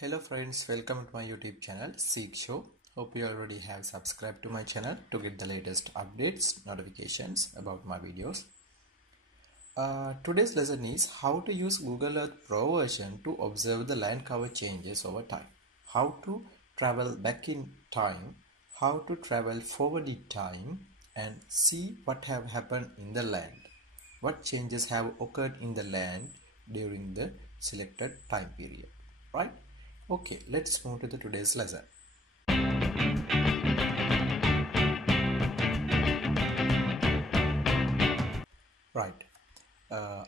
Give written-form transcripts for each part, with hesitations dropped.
Hello friends, welcome to my YouTube channel Seek Show. Hope you already have subscribed to my channel to get the latest updates, notifications about my videos. Today's lesson is how to use Google Earth Pro version to observe the land cover changes over time. How to travel back in time, how to travel forward in time and see what have happened in the land. What changes have occurred in the land during the selected time period, right? Okay, let's move to the today's lesson. Right.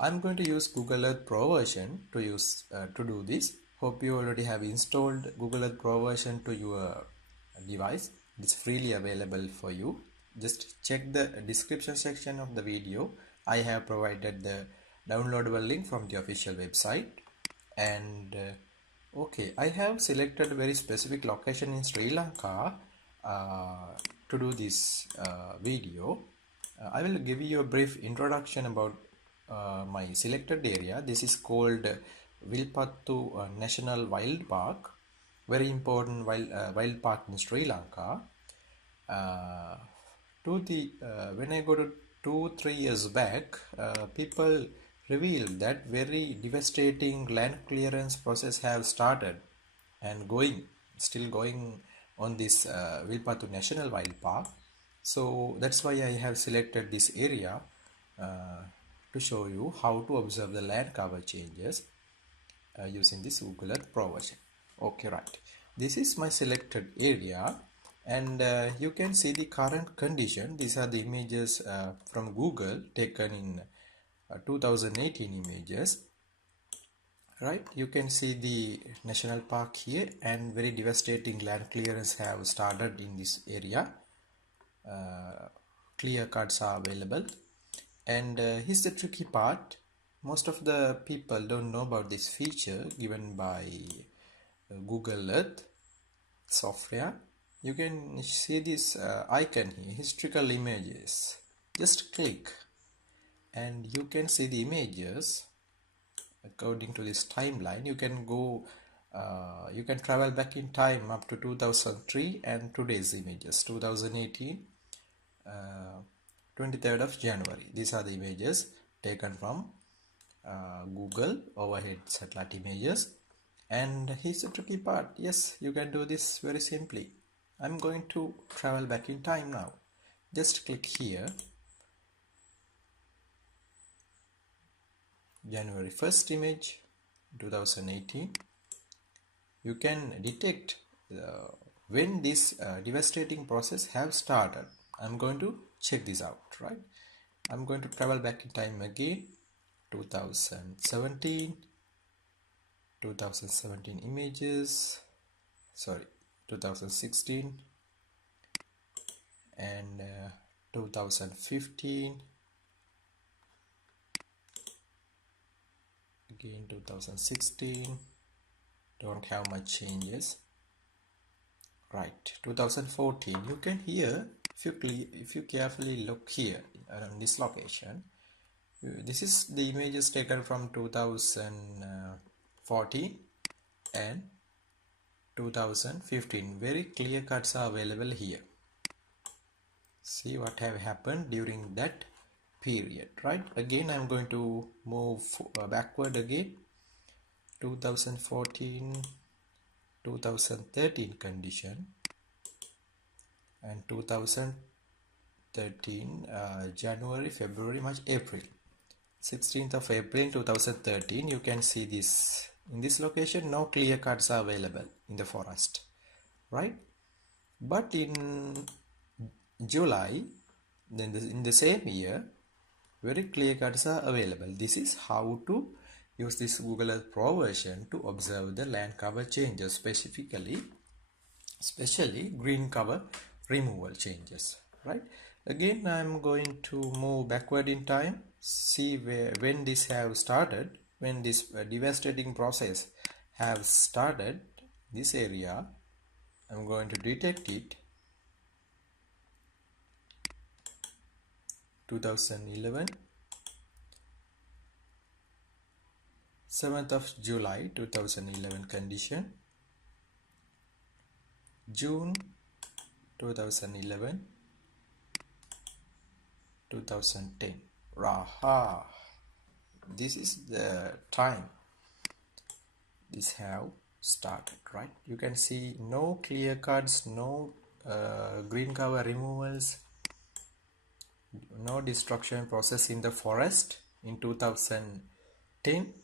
I'm going to use Google Earth Pro version to do this. Hope you already have installed Google Earth Pro version to your device. It's freely available for you. Just check the description section of the video. I have provided the downloadable link from the official website. And okay, I have selected a very specific location in Sri Lanka to do this video. I will give you a brief introduction about my selected area. This is called Vilpattu National Wild Park, very important wild park in Sri Lanka. When I go to 2-3 years back, people revealed that very devastating land clearance process have started and still going on this Vilpattu National Wild Park. So that's why I have selected this area to show you how to observe the land cover changes using this Google Earth Pro version. Okay, right. This is my selected area and you can see the current condition. These are the images from Google taken in 2018 images. Right, you can see the national park here and very devastating land clearance have started in this area. Clear cuts are available, and here's the tricky part. Most of the people don't know about this feature given by Google Earth software. You can see this icon here, historical images. Just click and you can see the images according to this timeline. You can go you can travel back in time up to 2003 and today's images 2018 23rd of January. These are the images taken from Google overhead satellite images. And here's the tricky part. Yes, you can do this very simply. I'm going to travel back in time now. Just click here, January 1st image 2018. You can detect when this devastating process have started. I'm going to check this out, right? I'm going to travel back in time again, 2017 images, sorry, 2016 and 2015, again 2016, don't have much changes. Right, 2014, you can hear, if you carefully look here around this location, this is the images taken from 2014 and 2015. Very clear cuts are available here. See what have happened during that period, right? Again, I'm going to move backward again. 2014, 2013 condition and 2013 January, February, March, April. 16th of April 2013, you can see this. In this location, no clear cuts are available in the forest, right? But in July, then in the same year, very clear cuts are available. This is how to use this Google Earth Pro version to observe the land cover changes, especially green cover removal changes, right? Again, I'm going to move backward in time, see when this have started, when this devastating process have started. This area, I'm going to detect it. 2011, 7th of July 2011 condition, June 2011, 2010. Raha. This is the time this have started, right? You can see no clear cuts, no green cover removals, no destruction process in the forest in 2010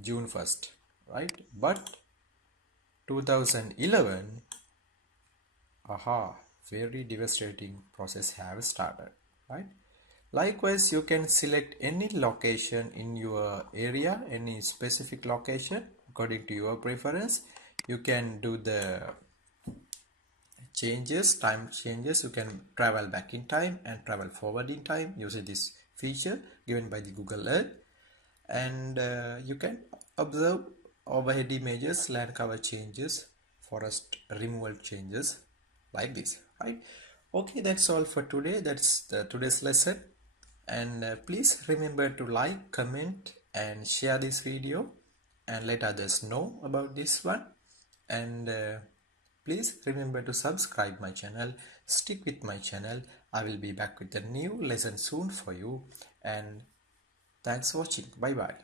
June 1st, right? But 2011, very devastating process have started, right? Likewise, you can select any location in your area, any specific location according to your preference. You can do the changes, time changes. You can travel back in time and travel forward in time using this feature given by the Google Earth. And you can observe overhead images, land cover changes, forest removal changes like this, right? Okay, that's all for today. That's today's lesson. And please remember to like, comment and share this video and let others know about this one. And please remember to subscribe my channel, stick with my channel. I will be back with a new lesson soon for you. And thanks for watching. Bye bye.